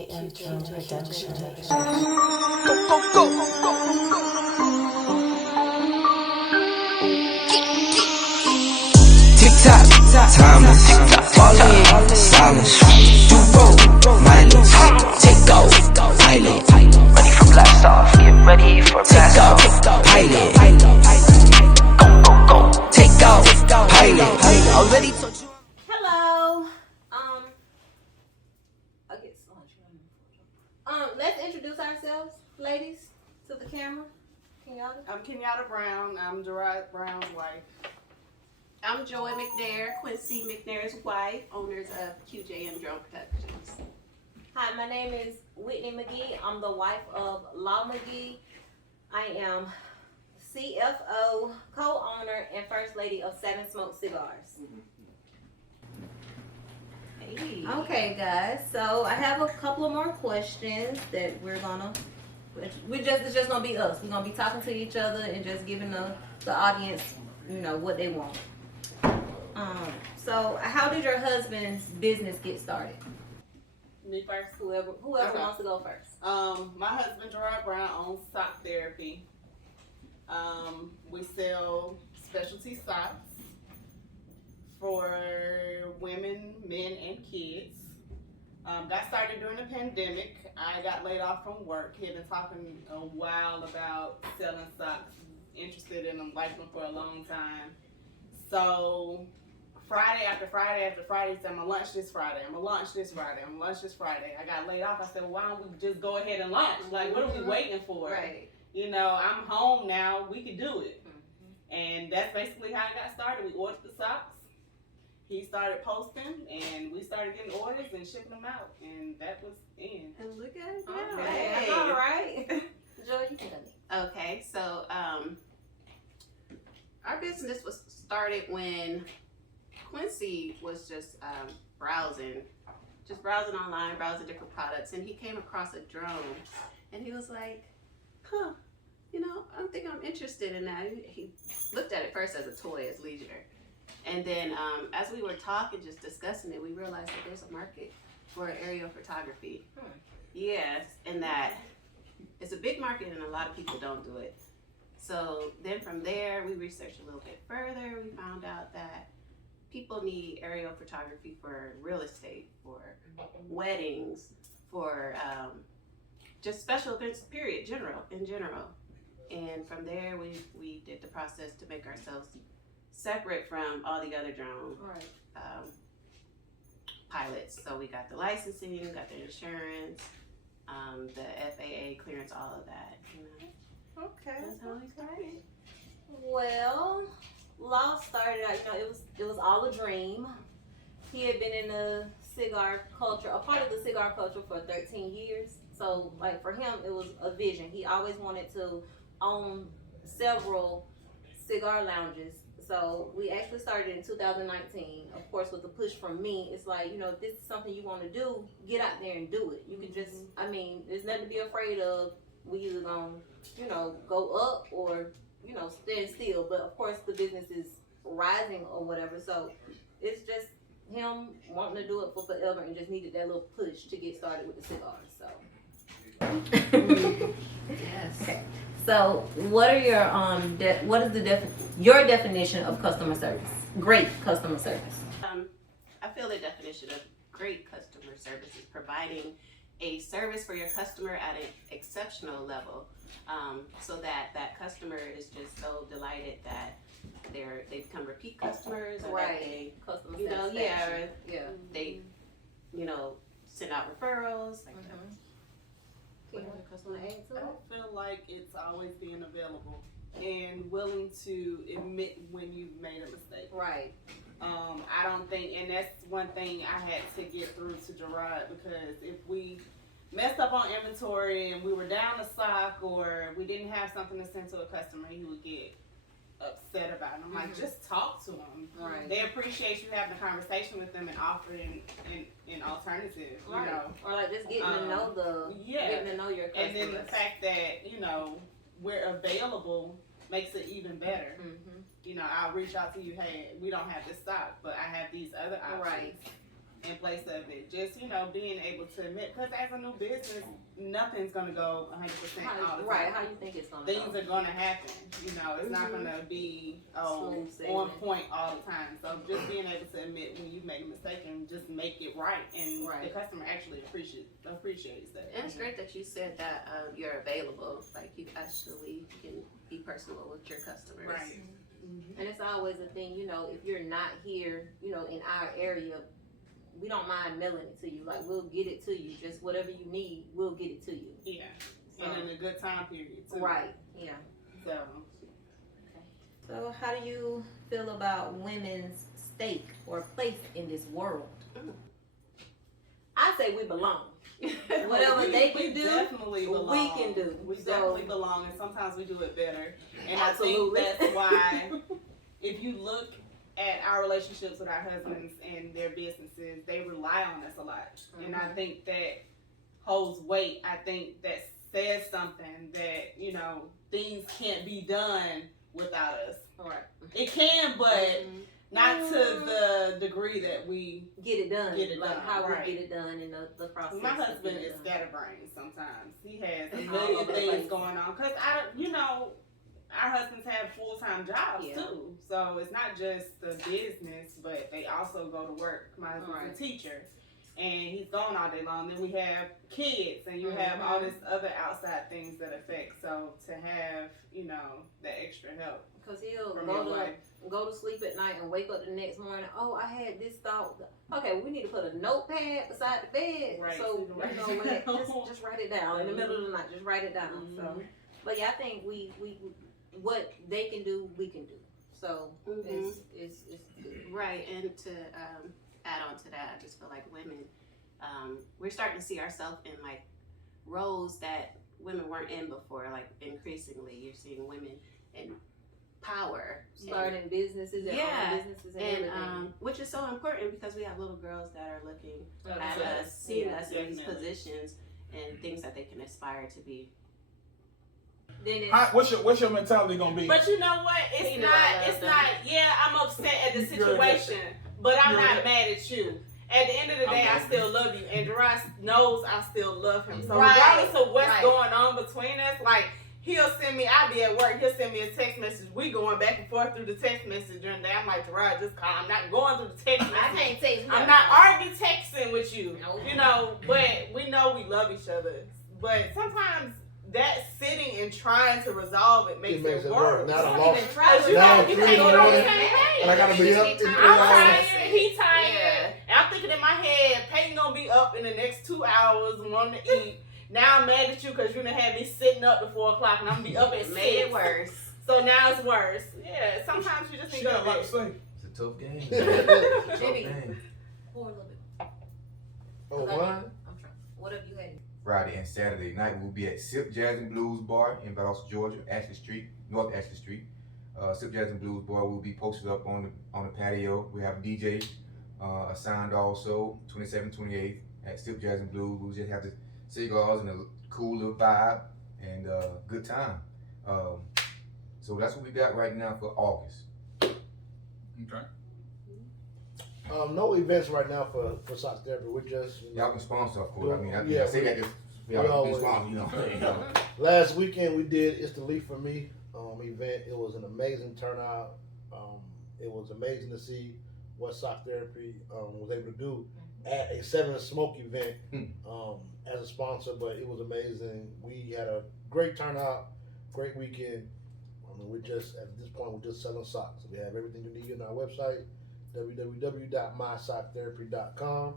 QJM Drone Production. Tick-tock, timeless, falling, silence, do-roll, mindless, take off, pilot, ready for blast off, get ready for blast off, pilot, go, take off, pilot, already told you. Hello. I get so much. Let's introduce ourselves, ladies, to the camera. Kenyatta. I'm Kenyatta Brown. I'm Gerard Brown's wife. I'm Joy McNair, Quincy McNair's wife, owners of QJM Drone Productions. Hi, my name is Whitney McGee. I'm the wife of Law McGee. I am CFO, co-owner, and first lady of Seven Smoke Cigars. Hey. Okay, guys. So I have a couple of more questions that it's just gonna be us. We're gonna be talking to each other and just giving the audience, what they want. So how did your husband's business get started? Me first. Whoever Okay. wants to go first. My husband Gerard Brown owns Sock Therapy. We sell specialty socks for women, men, and kids. Got started during the pandemic. I got laid off from work. He had been talking a while about selling socks, interested in them, liked them for a long time. So Friday after Friday after Friday, he said, I'm gonna launch this Friday. I'm gonna launch this Friday. I'm gonna launch this Friday. I got laid off. I said, well, why don't we just go ahead and launch? Like, what are we waiting for? Right. I'm home now. We can do it. And that's basically how it got started. We ordered the socks. He started posting, and we started getting orders and shipping them out. And that was in. And look at it now. Okay. Hey. That's all right. Joy, you can do it. Okay, so our business was started when Quincy was just browsing online, browsing different products, and he came across a drone, and he was like, I think I'm interested in that. He looked at it first as a toy, as leisure. And then as we were talking, just discussing it, we realized that there's a market for aerial photography. Yes, and that it's a big market and a lot of people don't do it. So then from there, we researched a little bit further. We found out that people need aerial photography for real estate, for weddings, for just special events, period, in general. And from there, we did the process to make ourselves separate from all the other drone pilots. So we got the licensing, got the insurance, the FAA clearance, all of that. Okay. That's how we started. Well, Law started out, it was all a dream. He had been in the cigar culture, a part of the cigar culture for 13 years. So, like, for him, it was a vision. He always wanted to own several cigar lounges. So we actually started in 2019. Of course, with the push from me, it's like, if this is something you want to do, get out there and do it. You can just, there's nothing to be afraid of. We either gonna, go up or, stand still. But of course, the business is rising or whatever. So it's just him wanting to do it for forever and just needed that little push to get started with the cigars. So. Yes. Okay. So, what are your your definition of customer service? Great customer service. I feel the definition of great customer service is providing a service for your customer at an exceptional level, so that customer is just so delighted that they become repeat customers, or that they, Customer they send out referrals, like that. What other customer add to I it? feel like it's always being available and willing to admit when you've made a mistake. Right. I don't think, and that's one thing I had to get through to Gerard, because if we messed up on inventory and we were down a sock or we didn't have something to send to a customer, he would get upset about it. I'm like, just talk to them. Right. They appreciate you having a conversation with them and offering an alternative, Right. Or like just getting to know getting to know your customers. And then the fact that, we're available makes it even better. I'll reach out to you, hey, we don't have this stock, but I have these other options. Right. in place of it. Just, you know, being able to admit, because as a new business, nothing's going to go 100% all the time. Right, how you think it's going to Things are going to happen. You know, it's not going to be on point all the time. So just being able to admit when you make a mistake and just make it right, and the customer actually appreciates that. And it's great that you said that you're available. Like you actually can be personal with your customers. Right. And it's always a thing, you know, if you're not here, you know, in our area, we don't mind mailing it to you. Like, we'll get it to you. Just whatever you need, we'll get it to you. Yeah. And in a good time period, too. Right. Yeah. So. So how do you feel about women's stake or place in this world? I say we belong. Whatever they can do, definitely belong. we can do. We definitely belong, and sometimes we do it better. And Absolutely. I think that's why, if you look at our relationships with our husbands and their businesses, they rely on us a lot. And I think that holds weight. I think that says something that, you know, things can't be done without us. Right. It can, but not to the degree that we get it done. Get it like done, how right. we get it done in the process. My husband is scatterbrained sometimes. He has a million things going on. Because, you know, our husbands have full-time jobs, too. So it's not just the business, but they also go to work. My husband's a teacher, and he's gone all day long. Then we have kids, and you have all this other outside things that affect. So to have, you know, that extra help. Because he'll from go to sleep at night and wake up the next morning. Oh, I had this thought. Okay, we need to put a notepad beside the bed. Right. So you know, just write it down in the middle of the night. Just write it down. So, but yeah, I think we what they can do, we can do. So it's good. Right. And to add on to that, I just feel like women, we're starting to see ourselves in like roles that women weren't in before. Like increasingly, you're seeing women in power, starting businesses, their own businesses, and everything. Which is so important because we have little girls that are looking at us, seeing us in these positions and things that they can aspire to be. Then what's your mentality gonna be? But you know what? It's not. Yeah, I'm upset at the situation, but I'm not mad at you. At the end of the day, I still love you, and Gerard knows I still love him. So regardless of what's going on between us, like. He'll send me, I'll be at work, he'll send me a text message. We going back and forth through the text message during the day. I'm like, Gerard, just call. I'm not going through the text message. I can't text. I'm not arguing texting with you. You know, but we know we love each other. But sometimes that sitting and trying to resolve it makes it worse. Not a loss. Because you know, you can't go on the same page. And I gotta be up in 3 I'm hours. tired, he tired. And I'm thinking in my head, Peyton gonna be up in the next 2 hours and wanting to eat. Now I'm mad at you because you done had me sitting up to 4 o'clock and I'm gonna be up at 6. Made it worse. So now it's worse. Yeah, sometimes you just need to like to say. It's a tough game. Maybe pour a little bit. Oh, what? I'm trying. What have you had? Friday and Saturday night we'll be at Sip Jazz and Blues Bar in Valdosta, Georgia, Ashley Street, North Ashley Street. Sip Jazz and Blues Bar will be posted up on the patio. We have a DJ assigned also 27th, 28th at Sip Jazz and Blues. We'll just have the cigars and a cool little vibe and good time. So that's what we got right now for August. Okay. No events right now for Sock Therapy. We're just Y'all can sponsor, of course. I mean, I Yeah, say that y'all can sponsor, you know. last weekend we did It's the Leaf for Me event. It was an amazing turnout. It was amazing to see what Sock Therapy was able to do at a 7 Smoke event as a sponsor, but it was amazing. We had a great turnout, great weekend. I mean, we're just, at this point, we're just selling socks. We have everything you need on our website, www.mysocktherapy.com.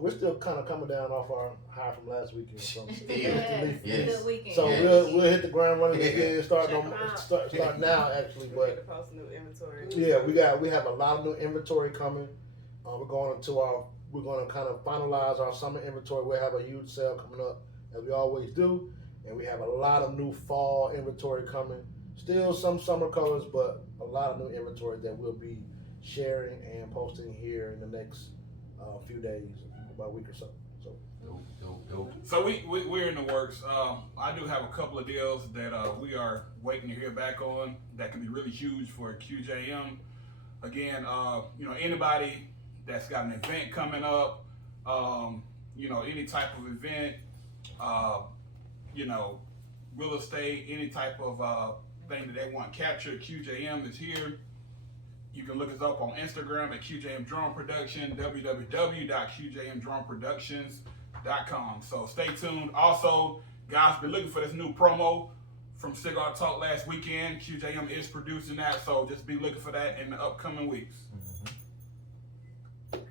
We're still kind of coming down off our high from last weekend. So, Good weekend. so we'll hit the ground running again, start now actually. But post new inventory. yeah, we have a lot of new inventory coming. We're going to kind of finalize our summer inventory. We'll have a huge sale coming up as we always do, and we have a lot of new fall inventory coming. Still some summer colors, but a lot of new inventory that we'll be sharing and posting here in the next few days, about a week or so. So Dope. So we're in the works. I do have a couple of deals that we are waiting to hear back on that can be really huge for QJM. Again, you know, anybody that's got an event coming up, you know, any type of event, you know, real estate, any type of thing that they want captured, QJM is here. You can look us up on Instagram at QJM Drone Production, www.qjmdroneproductions.com. So stay tuned. Also, guys, be looking for this new promo from Cigar Talk last weekend. QJM is producing that, so just be looking for that in the upcoming weeks.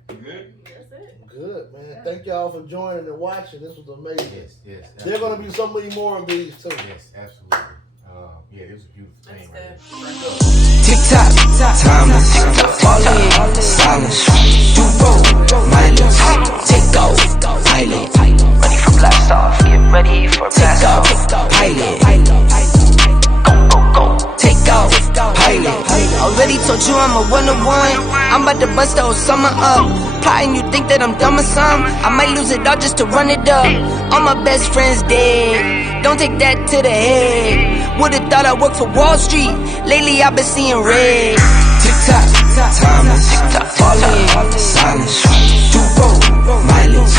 Good? That's it. Good, man. Thank y'all for joining and watching. This was amazing. Yes. There are gonna be so many more of these too. Yes, absolutely. Yeah, this is a beautiful thing right here. Tick tock, time is falling, silence. You roll, mileage, take off, pilot. Ready for blast off, get ready for blast off, pilot. Go, take off, pilot. Already told you I'm a one-on-one. I'm about to bust the whole summer up. Plotting, you think that I'm dumb or something? I might lose it all just to run it up. All my best friends dead. Don't take that to the head. Would've thought I worked for Wall Street. Lately I've been seeing red. Tick-tock, time is falling, silence. You roll, mileage,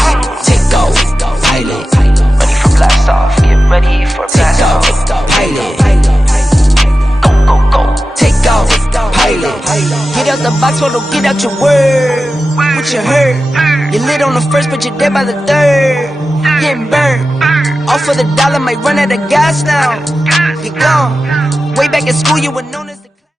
take off, pilot. Ready for blast off, get ready for blast off, pilot. Go, take off, pilot. Get out the box, photo, get out your word. What you heard? You lit on the first, but you're dead by the third. Getting burned. All for the dollar, might run out of gas now. You're gone. Way back in school, you were known